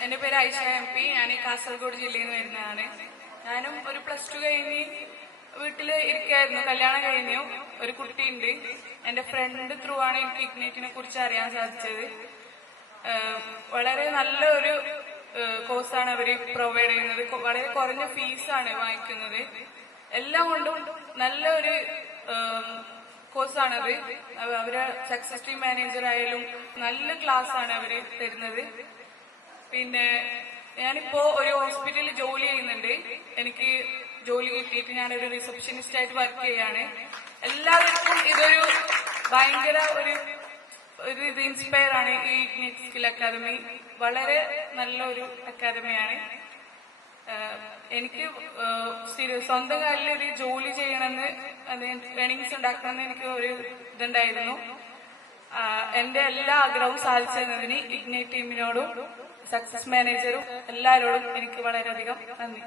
എന്റെ പേര് Aisha M P. ഞാൻ കാസർഗോഡ് ജില്ലയിൽ നിന്ന് വരുന്നതാണ്. ഞാനും ഒരു പ്ലസ് ടു കഴിഞ്ഞ് വീട്ടിൽ ഇരിക്കായിരുന്നു. കല്യാണം കഴിഞ്ഞു. ഒരു കുട്ടിയുണ്ട്. എന്റെ ഫ്രണ്ട് ത്രൂ ആണ് എനിക്ക് ഇഗ്നേറ്റിനെ കുറിച്ച് അറിയാൻ സാധിച്ചത്. വളരെ നല്ല ഒരു കോഴ്സാണ് അവർ പ്രൊവൈഡ് ചെയ്യുന്നത്. വളരെ കുറഞ്ഞ ഫീസാണ് വാങ്ങിക്കുന്നത്. എല്ലാം കൊണ്ടും നല്ല ഒരു കോഴ്സാണത് അവ- അവരെ സക്സസ് ടീം മാനേജർ ആയാലും നല്ല ക്ലാസ് ആണ് അവർ തരുന്നത്. പിന്നെ ഞാനിപ്പോ ഒരു ഹോസ്പിറ്റലിൽ ജോലി ചെയ്യുന്നുണ്ട്. എനിക്ക് ജോലി കിട്ടിയിട്ട് ഞാനൊരു റിസപ്ഷനിസ്റ്റ് ആയിട്ട് വർക്ക് ചെയ്യാണ്. എല്ലാവർക്കും ഇതൊരു ഭയങ്കര ഒരു ഒരു ഇത് ഇൻസ്പയർ ആണ് ഈ ഇഗ്നിറ്റ് സ്കിൽ അക്കാദമി വളരെ നല്ലൊരു അക്കാദമിയാണ് എനിക്ക് സ്വന്തം കാലിൽ ഒരു ജോലി ചെയ്യണമെന്ന് അത് ഏണിങ്സ് ഉണ്ടാക്കണമെന്ന് എനിക്ക് ഒരു ഇതുണ്ടായിരുന്നു. എന്റെ എല്ലാ ആഗ്രഹവും സാധിച്ചതിന് ഇഗ്നൈറ്റ് ടീമിനോടും സക്സസ് മാനേജറും എല്ലാവരോടും എനിക്ക് വളരെയധികം നന്ദി.